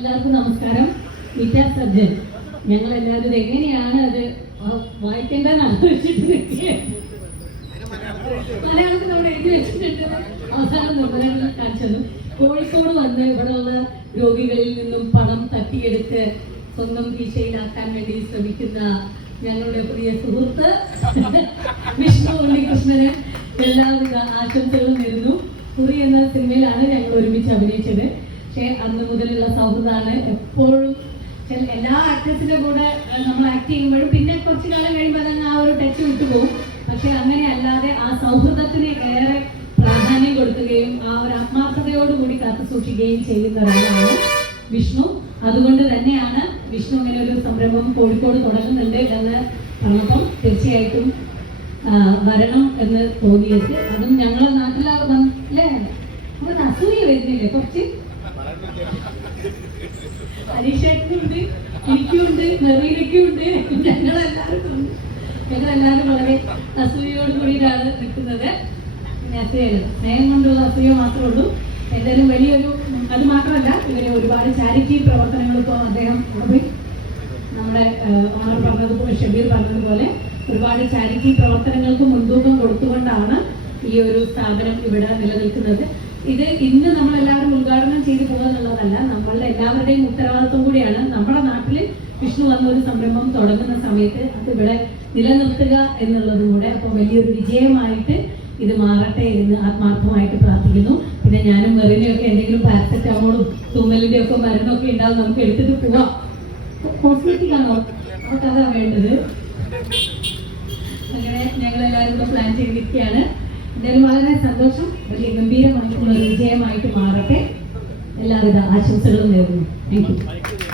എല്ലാവർക്കും നമസ്കാരം. മിറ്റാ സജ്ജൻ. ഞങ്ങൾ എല്ലാവരും എങ്ങനെയാണ് അത് വായിക്കേണ്ടെന്ന് ആലോചിച്ചിട്ട്. മലയാളത്തിൽ അവിടെ എഴുതി കോഴിക്കോട് വന്ന് ഇവിടെയുള്ള രോഗികളിൽ നിന്നും പണം തട്ടിയെടുത്ത് സ്വന്തം കീശയിലാക്കാൻ വേണ്ടി ശ്രമിക്കുന്ന ഞങ്ങളുടെ പ്രിയ സുഹൃത്ത് വിഷ്ണു ഉണ്ണികൃഷ്ണന് എല്ലാവിധ ആശംസകളും നേരുന്നു. കുറി എന്ന സിനിമയിലാണ് ഞങ്ങൾ ഒരുമിച്ച് അഭിനയിച്ചത്. പക്ഷേ അന്ന് മുതലുള്ള സൗഹൃദമാണ് എപ്പോഴും. എല്ലാ ആക്ടേഴ്സിന്റെ കൂടെ നമ്മൾ ആക്ട് ചെയ്യുമ്പോഴും പിന്നെ കുറച്ചു കാലം കഴിയുമ്പോൾ അതങ്ങ് ആ ഒരു ടച്ച് വിട്ടുപോകും പക്ഷെ അങ്ങനെ അല്ലാതെ ആ സൗഹൃദത്തിന് ഏറെ പ്രാധാന്യം കൊടുക്കുകയും ആ ഒരു ആത്മാർത്ഥതയോടുകൂടി കാത്തു സൂക്ഷിക്കുകയും ചെയ്യുന്ന ഒരാളാണ് വിഷ്ണു. അതുകൊണ്ട് തന്നെയാണ് വിഷ്ണു ഇങ്ങനെ ഒരു സംരംഭം കോഴിക്കോട് തുടങ്ങുന്നുണ്ട് എന്ന് പറഞ്ഞപ്പം തീർച്ചയായിട്ടും വരണം എന്ന് തോന്നിയത്. അതും ഞങ്ങളെ നാട്ടിലെ അല്ലേ? അസൂയ വരുന്നില്ലേ കുറച്ച്? അരീഷേട്ടനുണ്ട് എനിക്കുണ്ട് ഉണ്ട് ഞങ്ങളെല്ലാവരും ഉണ്ട്. ഞങ്ങളെല്ലാവരും വളരെ അസൂയയോട് കൂടിയിട്ടാണ് നിൽക്കുന്നത്. സ്നേഹം കൊണ്ടുള്ള അസൂയ മാത്രമേ ഉള്ളൂ. എന്തായാലും വലിയൊരു അത് മാത്രമല്ല ഇവരെ ഒരുപാട് ചാരിറ്റി പ്രവർത്തനങ്ങൾ ഇപ്പോൾ അദ്ദേഹം നമ്മുടെ ഓണർ പറഞ്ഞതുപോലെ ഷബീർ പറഞ്ഞതുപോലെ ഒരുപാട് ചാരിറ്റി പ്രവർത്തനങ്ങൾക്ക് മുൻതൂക്കം കൊടുത്തുകൊണ്ടാണ് ഈ ഒരു സ്ഥാപനം ഇവിടെ നിലനിൽക്കുന്നത്. ഇത് ഇന്ന് നമ്മൾ വിഷ്ണു വന്ന ഒരു സംരംഭം തുടങ്ങുന്ന സമയത്ത് അത് ഇവിടെ നിലനിർത്തുക എന്നുള്ളതും കൂടെ അപ്പോൾ വലിയൊരു വിജയമായിട്ട് ഇത് മാറട്ടെ എന്ന് ആത്മാർത്ഥമായിട്ട് പ്രാർത്ഥിക്കുന്നു. പിന്നെ ഞാനും മെറിനെയൊക്കെ എന്തെങ്കിലും പാരസെറ്റാമോളും തുമ്മലിന്റെ ഒക്കെ മരുന്നൊക്കെ ഉണ്ടാവും നമുക്ക് എടുത്തിട്ട് പോവാം. കോസ്മെറ്റിക് ആണോ നമുക്ക് അതാ വേണ്ടത്. അങ്ങനെ ഞങ്ങൾ എല്ലാവരും കൂടെ പ്ലാൻ ചെയ്തിരിക്കുകയാണ്. എന്തായാലും വളരെ സന്തോഷം. വലിയ ഗംഭീരമായിട്ടുള്ള വിജയമായിട്ട് മാറട്ടെ. എല്ലാവിധ ആശംസകളും നേരുന്നു. Thank you